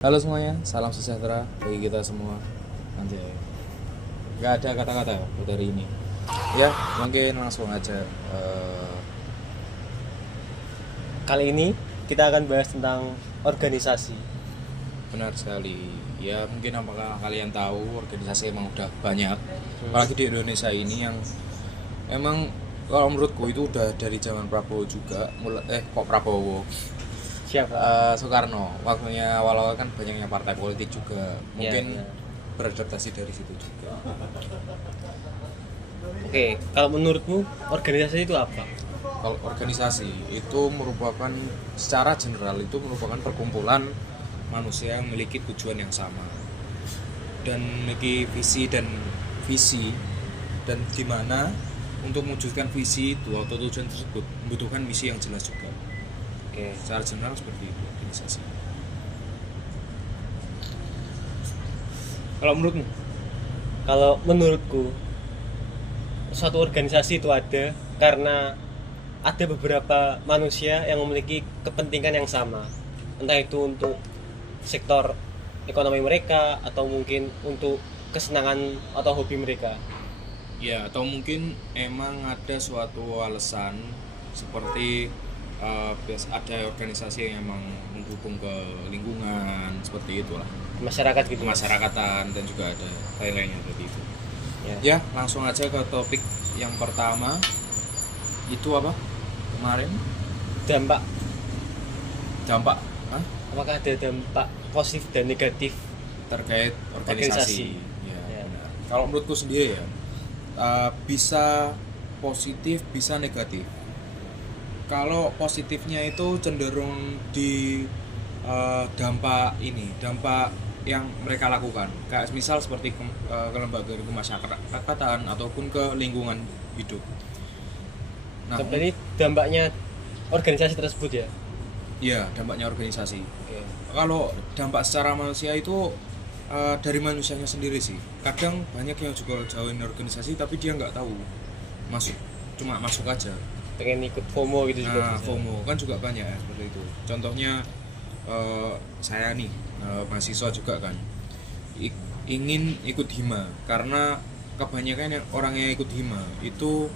Halo semuanya, salam sejahtera bagi kita semua. Anjay, nggak ada kata-kata ya buat hari ini. Ya, mungkin langsung aja. Kali ini kita akan bahas tentang organisasi. Benar sekali. Ya, mungkin apakah kalian tahu organisasi emang udah banyak, apalagi di Indonesia ini yang emang kalau menurutku itu udah dari zaman Prabowo juga. Kok Prabowo? Siapa? Soekarno. Waktunya awal-awal kan banyaknya partai politik juga. Mungkin Ya. beradaptasi dari situ juga. Oke, kalau menurutmu organisasi itu apa? Kalau organisasi itu merupakan secara general itu merupakan perkumpulan manusia yang memiliki tujuan yang sama dan memiliki visi dan di mana untuk mewujudkan visi itu atau tujuan tersebut membutuhkan misi yang jelas juga. Oke. Secara general seperti itu organisasi. Kalau menurutmu? Kalau menurutku suatu organisasi itu ada karena ada beberapa manusia yang memiliki kepentingan yang sama. Entah itu untuk sektor ekonomi mereka atau mungkin untuk kesenangan atau hobi mereka. Ya, atau mungkin emang ada suatu alasan seperti ada organisasi yang emang mendukung ke lingkungan seperti itulah, Masyarakat gitu. kemasyarakatan dan juga ada lain-lainnya seperti itu. Ya. Ya, langsung aja ke topik yang pertama. Itu apa? Kemarin Dampak. dampak Apakah ada dampak positif dan negatif? terkait organisasi. Ya, Ya. benar. Kalau menurutku sendiri ya, bisa positif, bisa negatif. Kalau positifnya itu cenderung di dampak yang mereka lakukan. Kayak misal seperti ke lembaga kemasyarakatan ataupun ke lingkungan hidup. Nah, Seperti dampaknya organisasi tersebut ya. iya, dampaknya organisasi. Oke. Kalau dampak secara manusia itu dari manusianya sendiri sih. Kadang banyak yang juga join organisasi tapi dia nggak tahu cuma masuk aja. Pengen ikut FOMO gitu juga Nah, bisa. FOMO kan juga banyak ya seperti itu. Contohnya saya nih mahasiswa juga kan ingin ikut hima karena kebanyakan orang yang ikut hima itu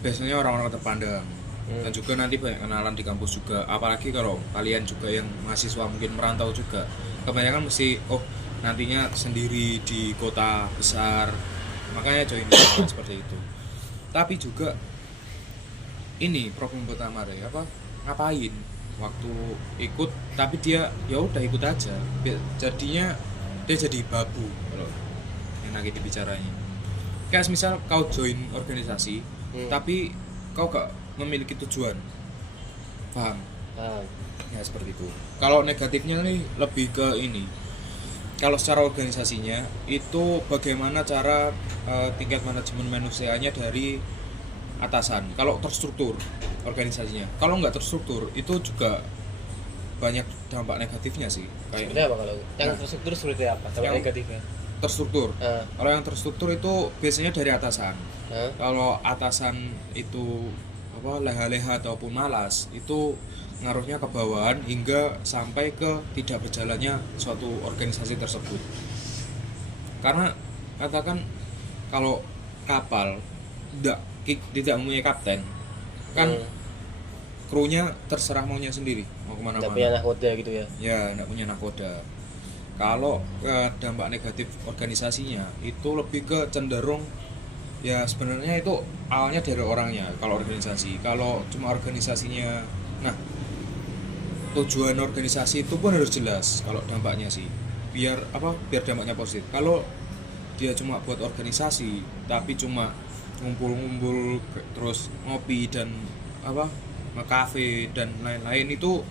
biasanya orang-orang terpandang dan juga nanti banyak kenalan di kampus juga. Apalagi kalau kalian juga yang mahasiswa mungkin merantau juga, kebanyakan mesti nantinya sendiri di kota besar, makanya join hima seperti itu. Tapi juga ini problem pertama deh, ngapain waktu ikut tapi dia ya udah ikut aja, jadinya dia jadi babu kalau enak dibicaranya. Kayak misal kau join organisasi tapi kau gak memiliki tujuan, paham? Nah, Ya seperti itu. Kalau negatifnya nih lebih ke ini, kalau secara organisasinya itu bagaimana cara tingkat manajemen manusianya dari atasan. Kalau terstruktur organisasinya, kalau nggak terstruktur itu juga banyak dampak negatifnya sih. seperti apa kalau yang terstruktur seperti apa? Dampak Yang- negatifnya. Terstruktur. Nah, Kalau yang terstruktur itu biasanya dari atasan. nah, Kalau atasan itu leha-leha ataupun malas, itu ngaruhnya ke bawahan hingga sampai ke tidak berjalannya suatu organisasi tersebut. Karena katakan kalau kapal tidak mempunyai kapten, kan krunya terserah maunya sendiri mau nggak kemana-mana. punya nakoda gitu ya. Ya, tidak punya nakoda. Kalau dampak negatif organisasinya itu lebih ke cenderung ya sebenarnya itu awalnya dari orangnya. Kalau organisasi, kalau cuma organisasinya, nah tujuan organisasi itu pun harus jelas kalau dampaknya sih. Biar dampaknya positif. Kalau dia cuma buat organisasi tapi cuma ngumpul-ngumpul terus ngopi dan nge-cafe dan lain-lain itu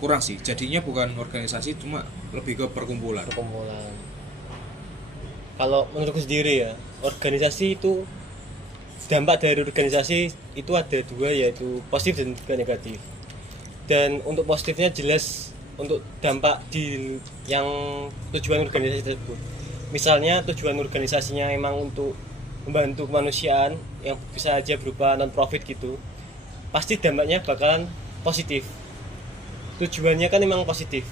kurang sih. Jadinya bukan organisasi, cuma lebih ke perkumpulan. Perkumpulan. Kalau menurutku sendiri ya, organisasi itu dampak dari organisasi itu ada dua, yaitu positif dan juga negatif. Dan untuk positifnya jelas untuk dampak di yang tujuan organisasi tersebut. Misalnya tujuan organisasinya emang untuk membantu kemanusiaan yang bisa aja berupa non profit gitu, pasti dampaknya bakalan positif. Tujuannya kan memang positif,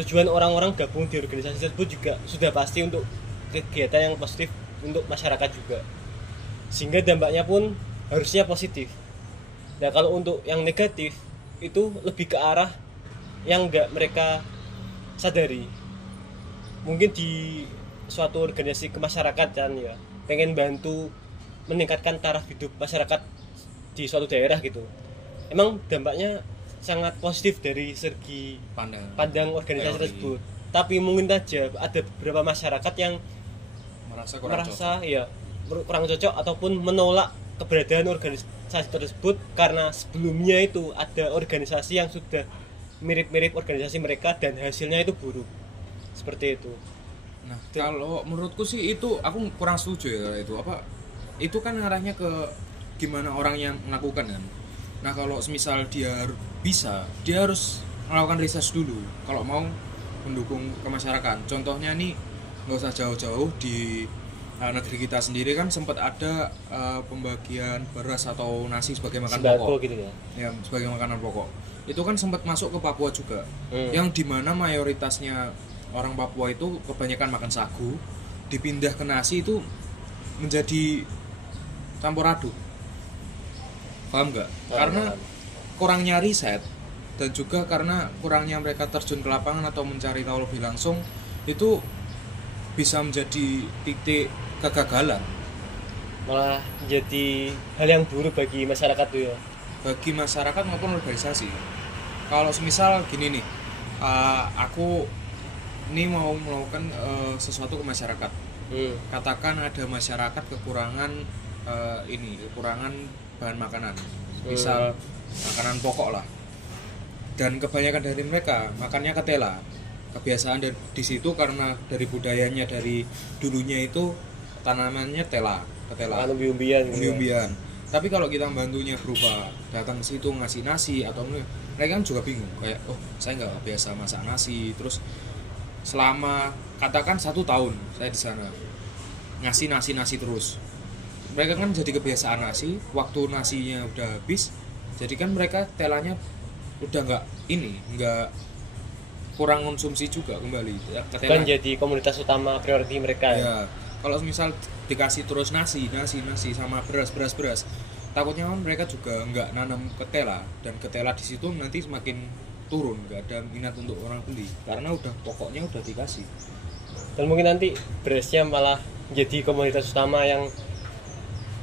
tujuan orang-orang gabung di organisasi tersebut juga sudah pasti untuk kegiatan yang positif untuk masyarakat juga, sehingga dampaknya pun harusnya positif. Nah kalau untuk yang negatif itu lebih ke arah yang nggak mereka sadari. Mungkin di suatu organisasi kemasyarakatan ya pengen bantu meningkatkan taraf hidup masyarakat di suatu daerah gitu, emang dampaknya sangat positif dari segi pandang organisasi teori. tersebut. Tapi mungkin saja ada beberapa masyarakat yang merasa ya kurang cocok ataupun menolak keberadaan organisasi tersebut karena sebelumnya itu ada organisasi yang sudah mirip-mirip organisasi mereka dan hasilnya itu buruk seperti itu. Nah, kalau menurutku sih itu aku kurang setuju ya itu apa itu kan arahnya ke gimana orang yang melakukan kan. Nah, kalau semisal dia harus melakukan riset dulu kalau mau mendukung ke masyarakat. Contohnya nih nggak usah jauh-jauh di negeri kita sendiri kan sempat ada pembagian beras atau nasi sebagai makan pokok gitu ya. Ya, sebagai makanan pokok. Itu kan sempat masuk ke Papua juga. Yang dimana mayoritasnya orang Papua itu kebanyakan makan sagu, dipindah ke nasi itu menjadi campur aduk. Paham nggak? Karena kurangnya riset dan juga karena kurangnya mereka terjun ke lapangan atau mencari tahu lebih langsung, itu bisa menjadi titik kegagalan, malah jadi hal yang buruk bagi masyarakat tuh ya, bagi masyarakat maupun organisasi. Kalau semisal gini nih, aku ini mau melakukan sesuatu ke masyarakat. Katakan ada masyarakat kekurangan kekurangan bahan makanan, misal makanan pokok lah, dan kebanyakan dari mereka makannya ketela. Kebiasaan di situ karena dari budayanya dari dulunya itu tanamannya ketela umbi-umbian. Tapi kalau kita bantunya berupa datang ke situ ngasih nasi atau mereka kan juga bingung kayak saya nggak biasa masak nasi, terus selama katakan 1 tahun saya di sana ngasih nasi terus, mereka kan jadi kebiasaan nasi. Waktu nasinya udah habis, jadi kan mereka telanya udah nggak kurang konsumsi juga kembali ya, kan jadi komunitas utama priority mereka ya. Kalau misal dikasih terus nasi sama beras, takutnya kan mereka juga nggak nanam ketela, dan ketela di situ nanti semakin turun, nggak ada minat untuk orang beli karena udah pokoknya udah dikasih, dan mungkin nanti berasnya malah jadi komunitas utama yang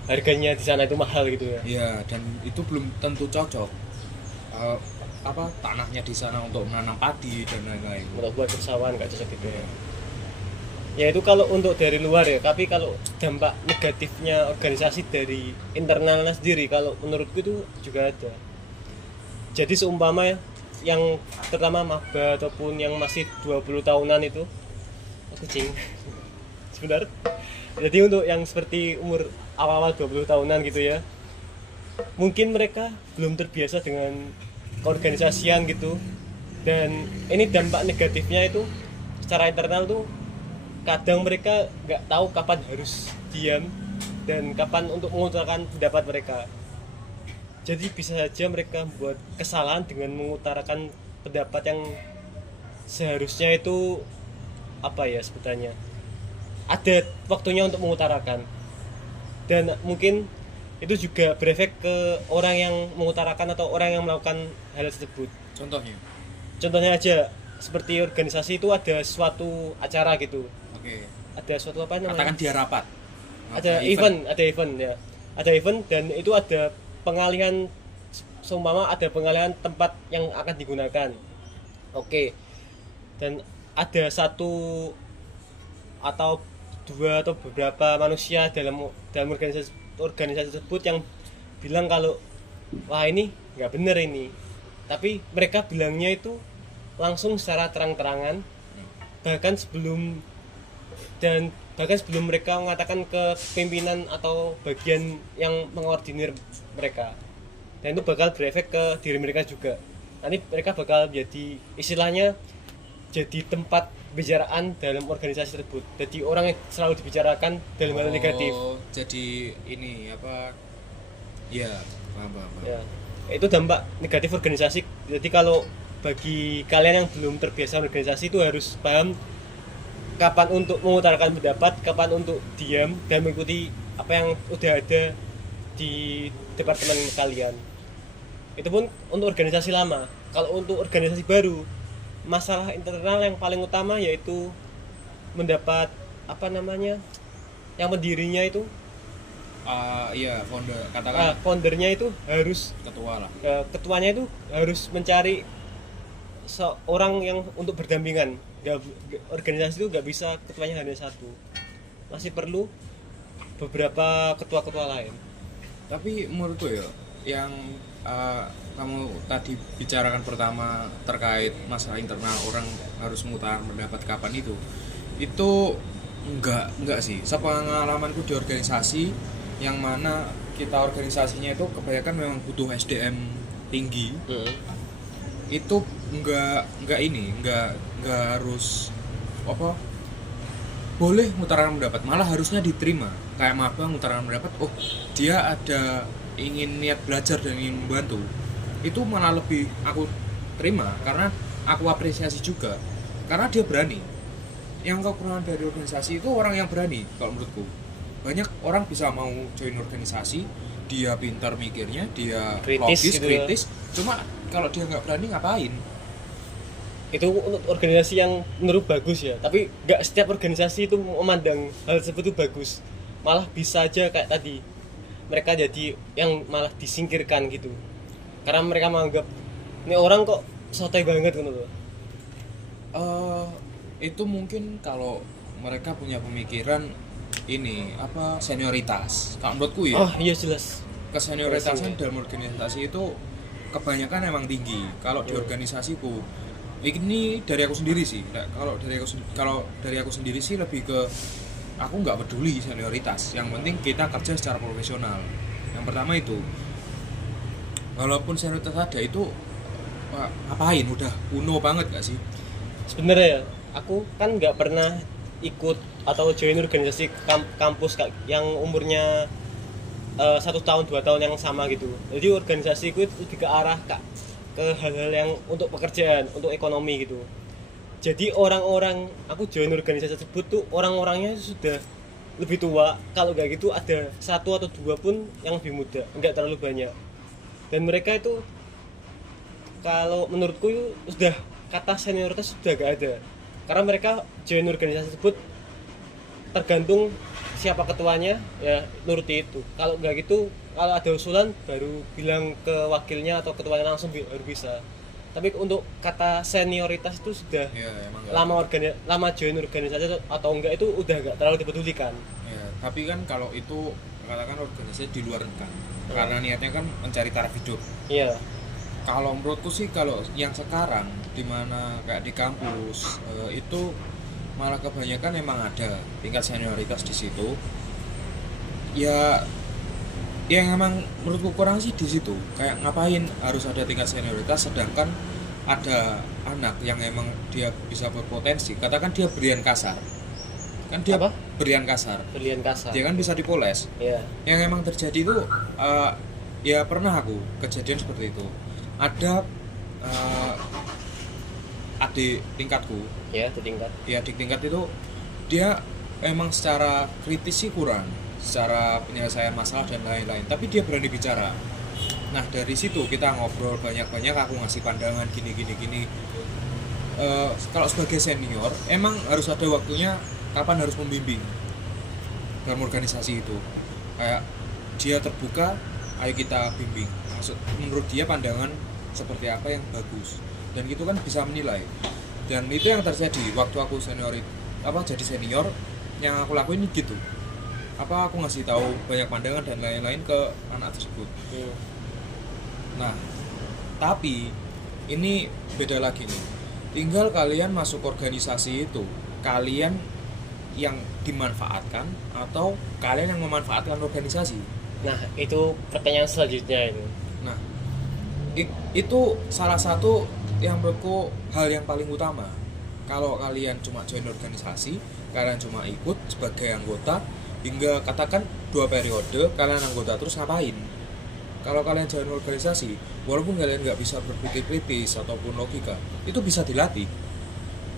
harganya di sana itu mahal gitu ya. Iya, dan itu belum tentu cocok tanahnya di sana untuk menanam padi dan lain-lain. Untuk buat persawahan nggak cocok gitu ya. Ya itu kalau untuk dari luar ya, tapi kalau dampak negatifnya organisasi dari internalnya sendiri, kalau menurutku itu juga ada. Jadi seumpama yang terutama maba ataupun yang masih 20 tahunan itu kucing sebentar. Jadi untuk yang seperti umur awal-awal 20 tahunan gitu ya, mungkin mereka belum terbiasa dengan keorganisasian gitu, dan ini dampak negatifnya itu secara internal tuh kadang mereka nggak tahu kapan harus diam dan kapan untuk mengutarakan pendapat mereka. Jadi bisa saja mereka membuat kesalahan dengan mengutarakan pendapat yang seharusnya itu sebutannya ada waktunya untuk mengutarakan, dan mungkin itu juga berefek ke orang yang mengutarakan atau orang yang melakukan hal tersebut. Contohnya aja seperti organisasi itu ada suatu acara gitu. Ada suatu katakan dia rapat. Ada event dan itu ada pengalihan, seumpama ada pengalihan tempat yang akan digunakan. Dan ada satu atau dua atau beberapa manusia dalam organisasi tersebut yang bilang kalau wah ini nggak bener ini, tapi mereka bilangnya itu langsung secara terang-terangan, bahkan sebelum mereka mengatakan ke pimpinan atau bagian yang mengordinir mereka, dan itu bakal berefek ke diri mereka juga. Nanti mereka bakal jadi istilahnya jadi tempat pembicaraan dalam organisasi tersebut. Jadi orang yang selalu dibicarakan dalam hal negatif. Jadi ini paham. Ya, itu dampak negatif organisasi. Jadi kalau bagi kalian yang belum terbiasa organisasi itu harus paham kapan untuk mengutarakan pendapat, kapan untuk diam dan mengikuti apa yang udah ada di departemen kalian. Itu pun untuk organisasi lama. Kalau untuk organisasi baru, masalah internal yang paling utama yaitu mendapat apa namanya, yang pendirinya itu Iya, founder katakan foundernya itu harus ketua lah. ketuanya itu harus mencari seorang yang untuk berdampingan. Organisasi itu nggak bisa ketuanya hanya satu, masih perlu beberapa ketua-ketua lain. Tapi menurutku ya, yang kamu tadi bicarakan pertama terkait masalah internal orang harus mengutarakan pendapat kapan itu enggak sih. Sepengalamanku di organisasi yang mana kita organisasinya itu kebanyakan memang butuh SDM tinggi. Itu enggak harus apa boleh mengutarakan pendapat, malah harusnya diterima. Kayak maba mengutarakan pendapat, oh dia ada ingin niat belajar dan ingin membantu, itu malah lebih aku terima karena aku apresiasi juga karena dia berani. Yang kekurangan dari organisasi itu orang yang berani. Kalau menurutku banyak orang bisa mau join organisasi, dia pintar mikirnya, dia Kritis logis, gitu ya. kritis, cuma kalau dia nggak berani ngapain? Itu untuk organisasi yang menurut bagus ya, tapi nggak setiap organisasi itu memandang hal tersebut itu bagus. Malah bisa aja kayak tadi mereka jadi yang malah disingkirkan gitu karena mereka menganggap ini orang kok sotoy banget gitu loh. Itu mungkin kalau mereka punya pemikiran ini apa senioritas. Kalau menurutku ya, Oh iya jelas, kesenioritasan dalam organisasi itu kebanyakan emang tinggi. Kalau di organisasiku ini dari aku sendiri sih. Kalau dari aku sendiri sih lebih ke aku nggak peduli senioritas. Yang penting kita kerja secara profesional. Yang pertama itu, walaupun senioritas ada itu ngapain? Udah kuno banget gak sih? sebenarnya ya aku kan nggak pernah ikut atau join organisasi kampus yang umurnya 1 tahun 2 tahun yang sama gitu. Jadi organisasiku itu lebih ke arah ke hal-hal yang untuk pekerjaan, untuk ekonomi gitu. Jadi orang-orang aku join organisasi tersebut tuh orang-orangnya sudah lebih tua. Kalau nggak gitu ada 1 atau 2 pun yang lebih muda, nggak terlalu banyak. Dan mereka itu kalau menurutku itu sudah kata senioritas sudah nggak ada. Karena mereka join organisasi tersebut tergantung siapa ketuanya ya nuruti itu. Kalau nggak gitu, kalau ada usulan baru bilang ke wakilnya atau ketuanya langsung baru bisa. Tapi untuk kata senioritas itu sudah Ya, emang lama join organisasi atau enggak itu udah enggak terlalu dipedulikan. ya, tapi kan kalau itu katakan organisasi di luar kan, karena niatnya kan mencari taraf hidup. Iya. Kalau menurutku sih kalau yang sekarang dimana kayak di kampus itu malah kebanyakan emang ada tingkat senioritas di situ. Ya, yang emang menurutku kurang sih di situ. Kayak ngapain harus ada tingkat senioritas sedangkan ada anak yang emang dia bisa berpotensi. Katakan dia berian kasar. Kan dia Apa? berian kasar. Berlian kasar. Dia kan bisa dipoles. Iya. Yang emang terjadi itu ya pernah aku kejadian seperti itu. Ada adik tingkatku, Ya, di tingkat. ya adik tingkat itu dia emang secara kritis sih kurang, secara penyelesaian masalah dan lain-lain, tapi dia berani bicara. Nah dari situ kita ngobrol banyak-banyak, aku ngasih pandangan gini. Kalau sebagai senior emang harus ada waktunya kapan harus membimbing dalam organisasi itu. Kayak dia terbuka, ayo kita bimbing. Maksud menurut dia pandangan seperti apa yang bagus, dan itu kan bisa menilai. Dan itu yang terjadi waktu aku jadi senior, yang aku lakuin gitu. Aku ngasih tahu banyak pandangan dan lain-lain ke anak tersebut. Nah, tapi ini beda lagi nih. Tinggal kalian masuk organisasi itu, kalian yang dimanfaatkan atau kalian yang memanfaatkan organisasi. Nah, itu pertanyaan selanjutnya itu. Nah, itu salah satu yang menurutku hal yang paling utama. Kalau kalian cuma join organisasi, kalian cuma ikut sebagai anggota hingga katakan 2 periode, kalian anggota terus ngapain? kalau kalian join organisasi, walaupun kalian nggak bisa berpikir kritis ataupun logika, itu bisa dilatih.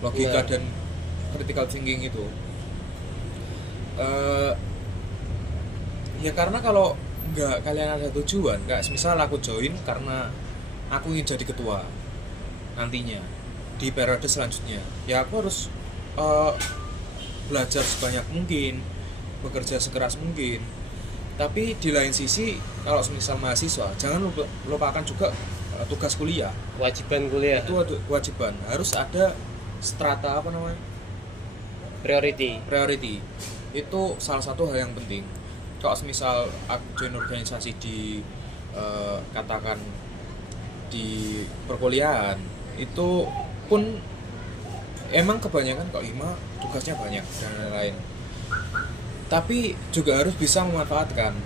Logika Iya. dan critical thinking itu. Ya karena kalau nggak kalian ada tujuan, kayak misal aku join karena aku ingin jadi ketua nantinya di periode selanjutnya, ya aku harus eh, belajar sebanyak mungkin, bekerja sekeras mungkin. Tapi di lain sisi, kalau misal mahasiswa, jangan lupakan juga tugas kuliah. Kewajiban kuliah, Itu kewajiban, harus ada strata apa namanya, priority. Itu salah satu hal yang penting. Kalau misal aku join organisasi di katakan di perkuliahan, itu pun emang kebanyakan kok IMA tugasnya banyak dan lain-lain. Tapi juga harus bisa memanfaatkan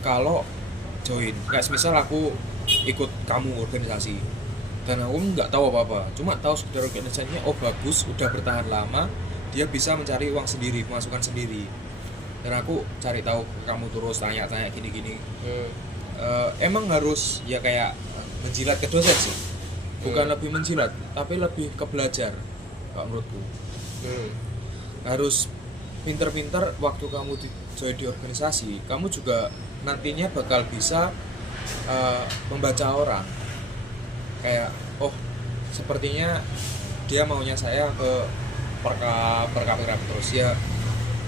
kalau join. Kayak misal aku ikut kamu organisasi dan aku nggak tahu apa-apa, cuma tahu sekedar organisasinya, oh bagus, udah bertahan lama, dia bisa mencari uang sendiri, pemasukan sendiri. Dan aku cari tahu ke kamu terus, tanya-tanya gini-gini. Emang harus ya kayak menjilat ke dosen sih, bukan lebih menjilat tapi lebih ke belajar kalau menurutku. Harus pinter-pinter waktu kamu join di organisasi, kamu juga nantinya bakal bisa membaca orang, kayak oh sepertinya dia maunya saya ke perkap terus, ya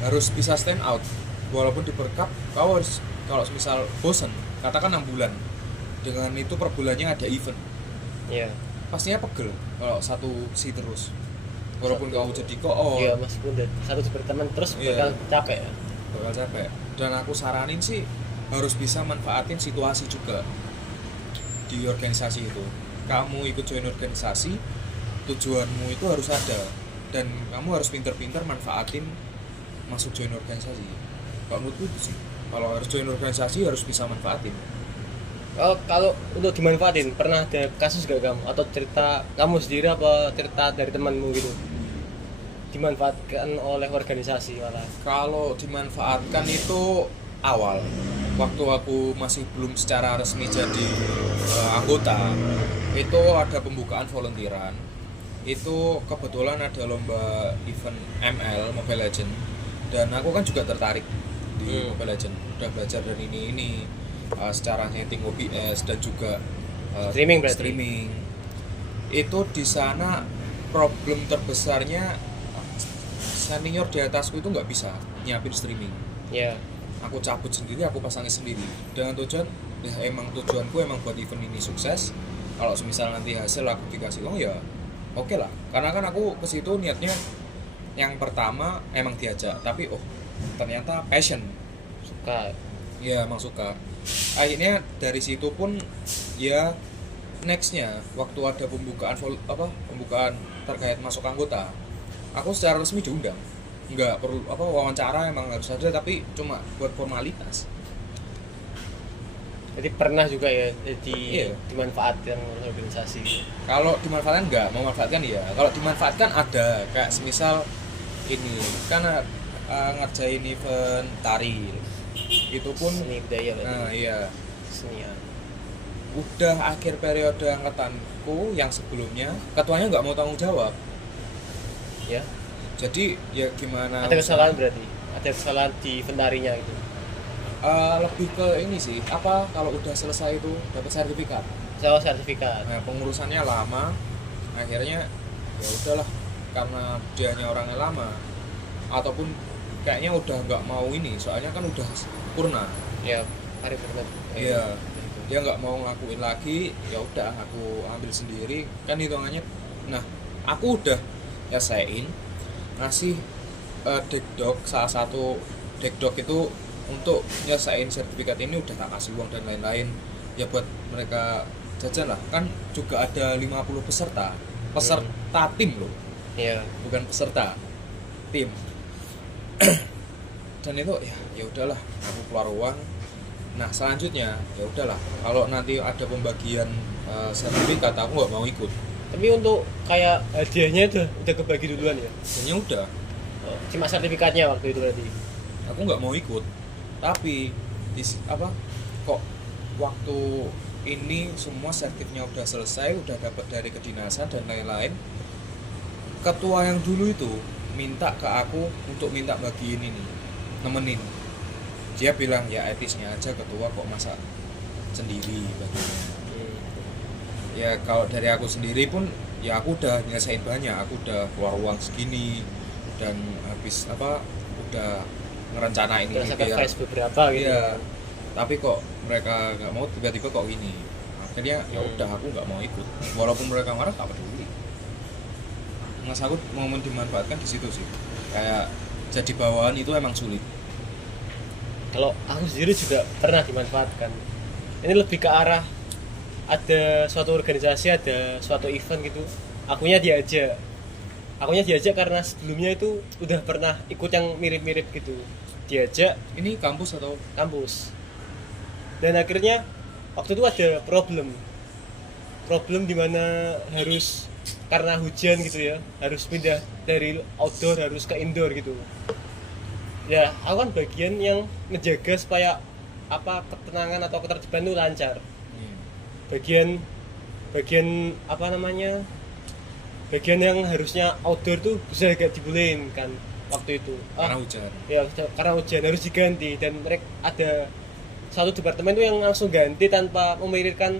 harus bisa stand out. Walaupun di perkap kau harus, kalau misal bosen katakan 6 bulan, dengan itu per bulannya ada event, Iya. pastinya pegel kalau satu si terus, walaupun kau jadi Iya, meskipun satu berteman terus Iya. bakal capek ya. bakal capek. Dan aku saranin sih harus bisa manfaatin situasi juga di organisasi itu. Kamu ikut join organisasi, tujuanmu itu harus ada, dan kamu harus pinter-pinter manfaatin masuk join organisasi. Kalau menurutku itu sih, kalau harus join organisasi harus bisa manfaatin. Kalau untuk dimanfaatin, pernah ada kasus gak kamu atau cerita kamu sendiri apa cerita dari temanmu gitu dimanfaatkan oleh organisasi malah? Kalau dimanfaatkan itu awal, waktu aku masih belum secara resmi jadi anggota, itu ada pembukaan volunteeran. Itu kebetulan ada lomba event ML, Mobile Legend, dan aku kan juga tertarik di Mobile Legend. Udah belajar dari ini secara setting OBS dan juga Streaming berarti? streaming. Itu di sana problem terbesarnya, senior di atasku itu nggak bisa nyiapin streaming. Ya. Aku cabut sendiri, aku pasangin sendiri dengan tujuan, ya emang tujuanku emang buat event ini sukses. Kalau misal nanti hasil aku dikasih uang, ya oke lah, karena kan aku ke situ niatnya yang pertama emang diajak, tapi ternyata passion, Suka. ya emang suka. Akhirnya dari situ pun ya nextnya waktu ada pembukaan terkait masuk anggota, aku secara resmi diundang, nggak perlu wawancara, emang harus ada tapi cuma buat formalitas. Jadi pernah juga ya jadi Iya. dimanfaatkan oleh organisasi. Kalau dimanfaatkan nggak, memanfaatkan ya. Kalau dimanfaatkan ada, kayak semisal ini kan ngerjain event tari, itu pun Seni budaya berarti. nah iya, Seni ya. udah akhir periode angkatanku yang sebelumnya, ketuanya nggak mau tanggung jawab. Ya. Jadi ya gimana, Ada kesalahan berarti. Ada kesalahan di inventarinya gitu. lebih ke ini sih, kalau udah selesai itu dapat sertifikat, Soal sertifikat. nah pengurusannya lama, akhirnya ya udahlah, karena dianya orangnya lama ataupun kayaknya udah nggak mau ini, soalnya kan udah purna. Ya, hari pernah. Iya, dia nggak mau ngelakuin lagi, ya udah aku ambil sendiri kan hitungannya. Nah, aku udah nyesain, ngasih dekdok, salah satu dekdok itu untuk nyesain sertifikat ini, udah tak kasih uang dan lain-lain ya buat mereka jajan lah, kan juga ada 50 peserta tim loh, Iya. bukan peserta, tim. Dan itu ya udahlah, aku keluar uang. Nah selanjutnya ya udahlah, kalau nanti ada pembagian sertifikat aku nggak mau ikut. Tapi untuk kayak hadiahnya udah kebagi duluan ya. Hanya udah, Cuma sertifikatnya waktu itu berarti. aku nggak mau ikut. Tapi kok waktu ini semua sertifnya udah selesai, udah dapat dari kedinasan dan lain-lain, ketua yang dulu itu minta ke aku untuk minta bagiin ini, nemenin. Dia bilang ya etisnya aja ketua kok masa sendiri baginya. Ya kalau dari aku sendiri pun ya aku udah nyelesain banyak, aku udah keluar uang segini dan habis udah ngerencanain ini Terus biar sacrifice beberapa gitu. iya, tapi kok mereka nggak mau, tiba-tiba kok ini, akhirnya ya udah aku nggak mau ikut walaupun mereka marah tak peduli. Mas aku momen dimanfaatkan di situ sih, kayak jadi bawahan itu emang sulit. Kalau aku sendiri juga pernah dimanfaatkan. Ini lebih ke arah ada suatu organisasi, ada suatu event gitu. Akunya diajak karena sebelumnya itu udah pernah ikut yang mirip-mirip gitu. Diajak Ini kampus atau kampus. Dan akhirnya waktu itu ada problem dimana harus karena hujan gitu ya, harus pindah dari outdoor harus ke indoor gitu. Ya aku kan bagian yang ngejaga supaya ketenangan atau ketertiban itu lancar. bagian bagian bagian yang harusnya outdoor tuh bisa gak dibolehin kan waktu itu karena hujan. ya karena hujan harus diganti, dan mereka ada satu departemen tuh yang langsung ganti tanpa memikirkan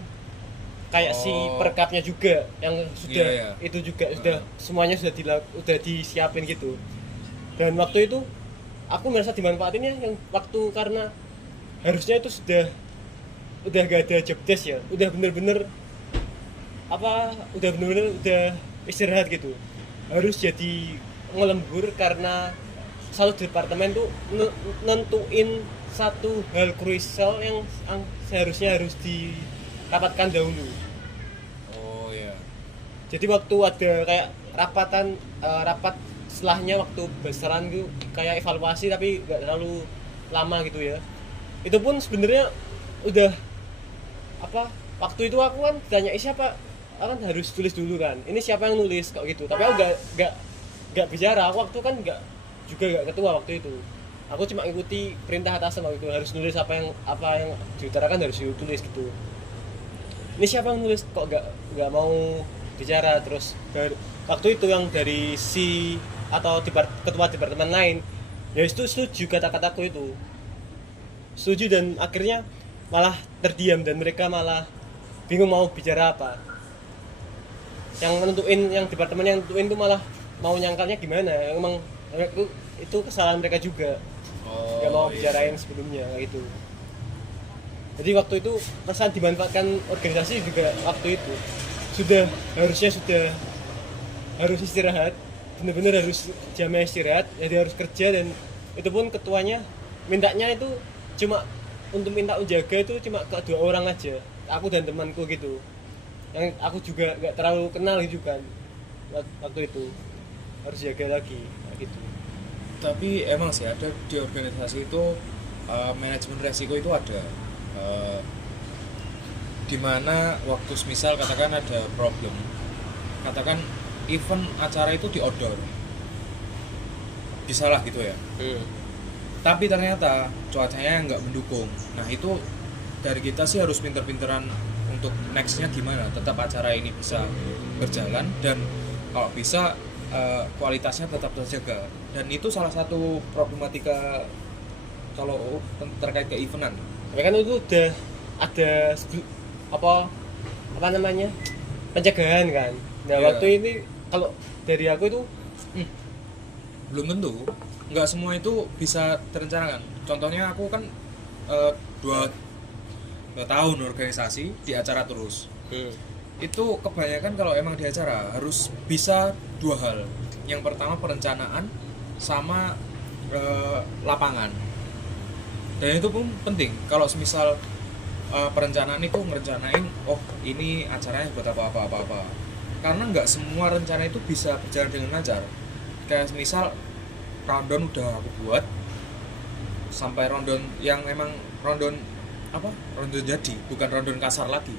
kayak si perkapnya juga yang sudah Iya. itu juga sudah semuanya sudah disiapin gitu. Dan waktu itu aku merasa dimanfaatinnya yang waktu karena harusnya itu udah gak ada job desk ya, udah bener-bener udah istirahat gitu, harus jadi ngelembur karena satu departemen tuh nentuin satu hal krusial yang seharusnya harus dirapatkan dahulu. Oh ya. Jadi waktu ada kayak rapat setelahnya waktu besaran gitu kayak evaluasi tapi nggak terlalu lama gitu ya, itu pun sebenarnya udah waktu itu aku kan tanya siapa, aku kan harus tulis dulu kan, ini siapa yang nulis kok gitu, tapi aku nggak bicara, aku waktu kan nggak ketua waktu itu, aku cuma ikuti perintah atasan waktu itu, harus nulis apa yang diutarakan harus ditulis gitu. Ini siapa yang nulis kok nggak mau bicara. Terus waktu itu yang dari ketua departemen lain ya itu setuju kata-kataku itu, setuju, dan akhirnya malah terdiam dan mereka malah bingung mau bicara apa. Yang departemen yang nentuin itu malah mau nyangkalnya gimana, emang itu kesalahan mereka juga, nggak mau bicarain sebelumnya gitu. Jadi waktu itu perasaan dimanfaatkan organisasi juga waktu itu harus istirahat, benar-benar harus jamnya istirahat, jadi harus kerja, dan itu pun ketuanya mintanya itu cuma untuk minta menjaga itu cuma ke 2 orang aja, aku dan temanku gitu, yang aku juga nggak terlalu kenal gitu kan waktu itu, harus jaga lagi gitu. Tapi emang sih ada di organisasi itu manajemen resiko itu ada, dimana waktu misal katakan ada problem, katakan event acara itu di outdoor, bisalah gitu ya, tapi ternyata cuacanya nggak mendukung. Nah itu dari kita sih harus pinter-pinteran untuk nextnya gimana tetap acara ini bisa berjalan, dan kalau bisa kualitasnya tetap terjaga. Dan itu salah satu problematika kalau terkait ke eventan. Tapi kan itu udah ada pencegahan kan. Nah waktu ini kalau dari aku itu belum tentu, nggak semua itu bisa terencanakan. Contohnya aku kan 2 tahun organisasi di acara terus. Itu kebanyakan kalau emang di acara harus bisa 2 hal. Yang pertama perencanaan sama lapangan. Dan itu pun penting. Kalau semisal perencanaan itu ngerencanain, oh ini acaranya buat apa. Karena nggak semua rencana itu bisa berjalan dengan lancar. Kayak misal rundown udah aku buat sampai rundown yang emang rundown jadi, bukan rundown kasar lagi,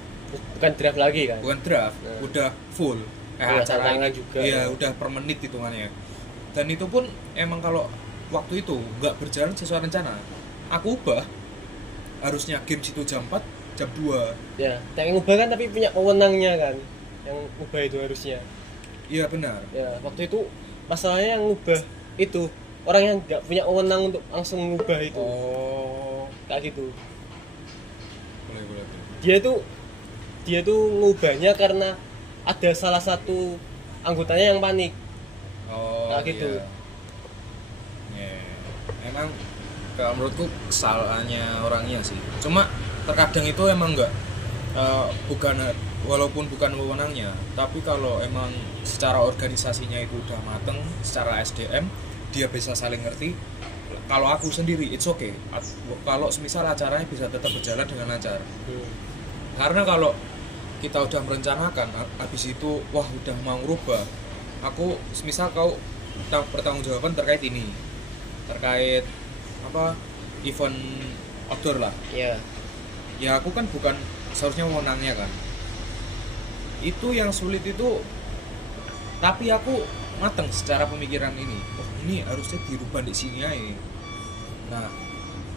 bukan draft lagi kan, bukan draft, udah full kayak acara ini juga ya udah per menit hitungannya. Dan itu pun emang kalau waktu itu nggak berjalan sesuai rencana, aku ubah, harusnya game situ jam 4 jam 2. Ya, yang ngubah kan tapi punya wewenangnya kan. Yang ngubah itu harusnya. Iya benar. Ya, waktu itu masalahnya yang ngubah itu orang yang nggak punya wewenang untuk langsung ngubah itu. Oh, Kayak gitu. boleh. Dia tuh ngubahnya karena ada salah satu anggotanya yang panik. Oh, Kayak gitu. Iya. Emang kalau menurutku kesalahannya orangnya sih. Cuma terkadang itu emang enggak bukan, walaupun bukan wewenangnya, tapi kalau emang secara organisasinya itu udah mateng, secara SDM dia bisa saling ngerti. Kalau aku sendiri it's okay. Kalau semisal acaranya bisa tetap berjalan dengan lancar. Karena kalau kita udah merencanakan, habis itu wah udah mau ngerubah, aku semisal kau pertanggungjawaban terkait ini, terkait apa event outdoor lah, Iya. ya aku kan bukan seharusnya wewenangnya kan, itu yang sulit itu. Tapi aku mateng secara pemikiran ini, oh ini harusnya dirubah di sini aja. Nah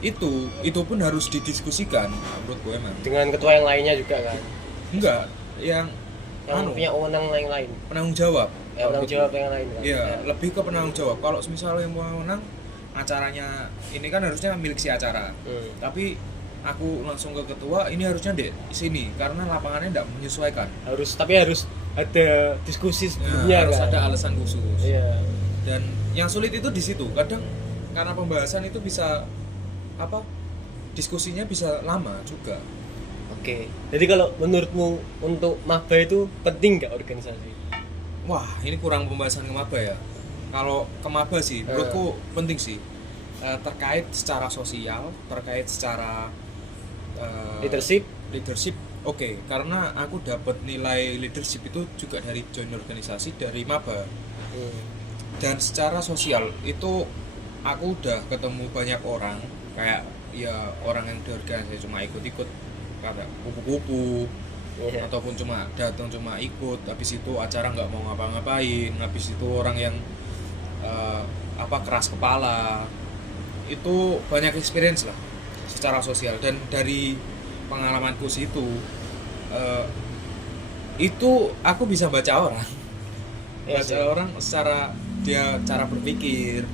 itu pun harus didiskusikan menurutku emang. Dengan ketua yang lainnya juga kan. Enggak, yang Punya wewenang yang lain. penanggung jawab. Penanggung jawab yang lain kan. Iya, lebih ke penanggung jawab. Kalau misalnya yang mau menang acaranya ini kan harusnya milik si acara. Tapi aku langsung ke ketua, ini harusnya di sini karena lapangannya tidak menyesuaikan. Tapi harus ada diskusi sebelumnya Harus kan. ada alasan khusus. Iya. Dan yang sulit itu di situ. Kadang karena pembahasan itu bisa diskusinya bisa lama juga. Oke. Jadi kalau menurutmu untuk maba itu penting nggak organisasi? Wah, ini kurang pembahasan ke maba ya. Kalau ke maba sih, menurutku penting sih. Terkait secara sosial, terkait secara leadership, oke. Karena aku dapat nilai leadership itu juga dari join organisasi dari maba. Dan secara sosial itu aku udah ketemu banyak orang, kayak ya orang yang di organisasi cuma ikut-ikut kata kupu-kupu. Iya. Ataupun cuma datang cuma ikut, habis itu acara nggak mau ngapa-ngapain, habis itu orang yang keras kepala. Itu banyak experience lah secara sosial. Dan dari pengalamanku situ itu aku bisa baca orang. Iya Baca sih. orang secara dia cara berpikir,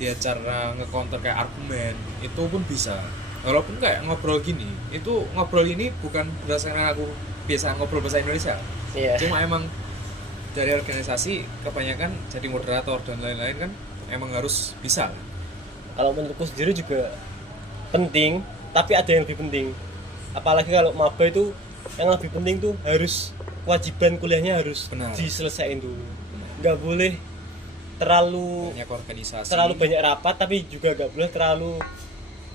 dia cara nge-counter kayak argumen, itu pun bisa. Walaupun kayak ngobrol gini, itu ngobrol ini bukan berdasarkan aku biasa ngobrol bahasa Indonesia. Iya. Cuma emang dari organisasi kebanyakan jadi moderator dan lain-lain kan emang harus bisa. Kalau menurutku sendiri juga penting, tapi ada yang lebih penting. Apalagi kalau maba itu yang lebih penting tuh harus kewajiban kuliahnya harus Benar. diselesaikan dulu. Benar. Nggak boleh terlalu Banyak organisasi. banyak rapat, tapi juga nggak boleh terlalu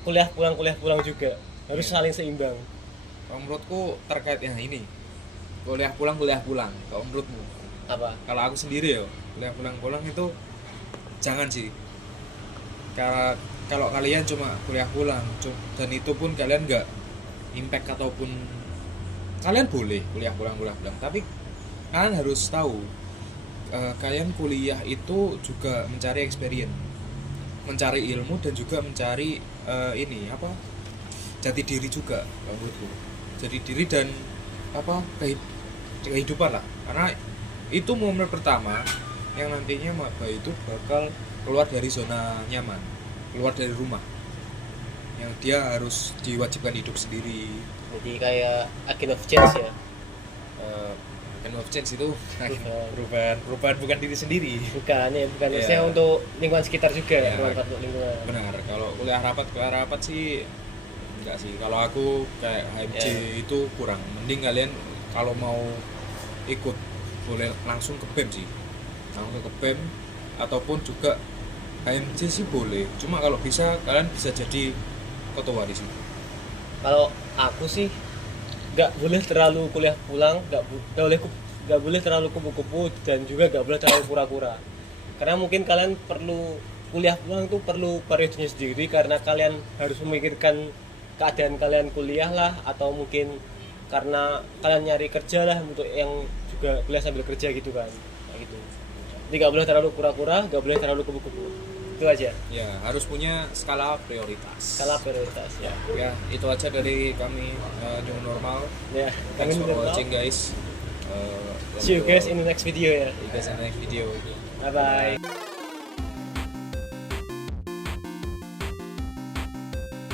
kuliah pulang juga. Harus Iya. saling seimbang. Kalau menurutku terkait yang ini, kuliah pulang. Kalau menurutmu? Apa? Kalau aku sendiri ya, kuliah pulang itu jangan sih. Karena kalau kalian cuma kuliah pulang dan itu pun kalian nggak impact, ataupun kalian boleh kuliah pulang, tapi kalian harus tahu kalian kuliah itu juga mencari experience, mencari ilmu, dan juga mencari jati diri juga kalau menurutku. Jati diri dan kehidupan lah, karena itu momen pertama yang nantinya maba itu bakal keluar dari zona nyaman, keluar dari rumah, yang dia harus diwajibkan hidup sendiri. Jadi kayak agent of change ya. Agent of change itu Perubahan. perubahan bukan diri sendiri. Bukan Iya. maksudnya untuk lingkungan sekitar juga, Iya. bermanfaat untuk lingkungan. Benar, kalau kuliah rapat sih enggak sih. Kalau aku kayak HMJ itu kurang. Mending kalian kalau mau ikut boleh langsung ke BEM sih. Langsung ke BEM ataupun juga HMJ sih boleh. Cuma kalau bisa kalian bisa jadi ketua di situ. Kalau aku sih nggak boleh terlalu kuliah pulang, nggak boleh terlalu kupu-kupu, dan juga nggak boleh terlalu kura-kura. Karena mungkin kalian perlu kuliah pulang itu perlu periodenya sendiri, karena kalian harus memikirkan keadaan kalian kuliah lah, atau mungkin karena kalian nyari kerja lah untuk yang juga kuliah sambil kerja gitu kan, kayak gitu. Jadi nggak boleh terlalu kura-kura, nggak boleh terlalu kupu-kupu. itu aja. Ya, harus punya skala prioritas. Skala prioritas ya. Ya, itu aja dari kami New Normal. Ya, Thanks kami for minta watching guys. see you guys in the next video ya. See you guys in the next video. Bye bye.